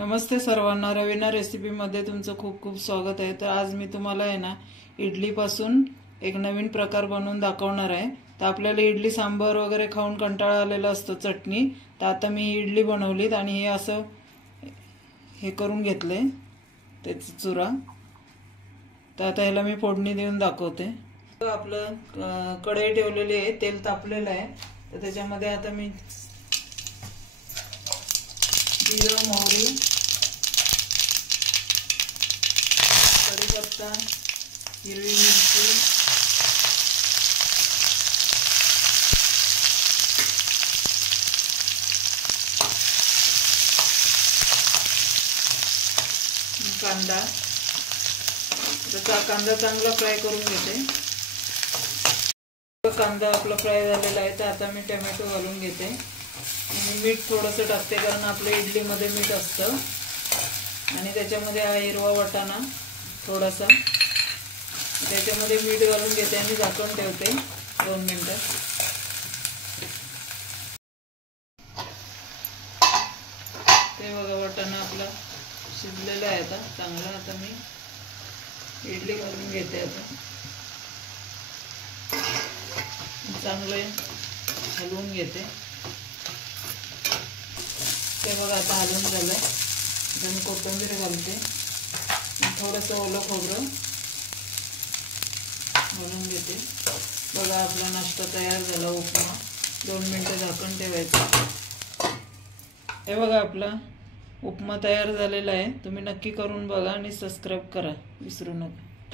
नमस्ते सर्वांना, रवीना रेसिपीमध्ये तुमचं खूप खूप स्वागत आहे। तर आज मी तुम्हाला आहे ना इडलीपासून एक नवीन प्रकार बनवून दाखवणार आहे। तर आपल्याला इडली सांबार वगैरे खाऊन कंटाळा आलेला असतो, चटणी। तर आता मी ही इडली बनवलीत आणि हे असं हे करून घेतले त्याची चुरा। तर आता ह्याला मी फोडणी देऊन दाखवते। आपलं कढई ठेवलेली आहे, तेल तापलेलं आहे। तर त्याच्यामध्ये आता मी जिरं, मोहरी, कढीपत्ता, हिरवी मिरची, कांदा। कांदा चांगला फ्राय करून घेते। कांदा आपला फ्राय झालेला आहे। तर आता मी टोमॅटो घालून घेते आणि मीठ थोडंसं टाकते, कारण आपल्या इडलीमध्ये मीठ असतं। आणि त्याच्यामध्ये हा हिरवा वाटाणा थोडासा, त्याच्यामध्ये मीठ घालून घेते आणि झाकून ठेवते 2 मिनिटं। ते बघा, वाटाणा आपला शिजलेला आहे आता चांगला। आता मी इडली घालून घेते। आता चांगले हलवून घेते। ते बघा, आता हलवून झालंय। आता मी कोथिंबीर घालते, थोडंसं ओलं खोबरं घालून घेते। बघा, आपला नाश्ता तयार झाला, उपमा। 2 मिनिटं झाकण ठेवायचं। हे बघा, आपला उपमा तयार झालेला आहे। तुम्ही नक्की करून बघा आणि सबस्क्राईब करा विसरू नका।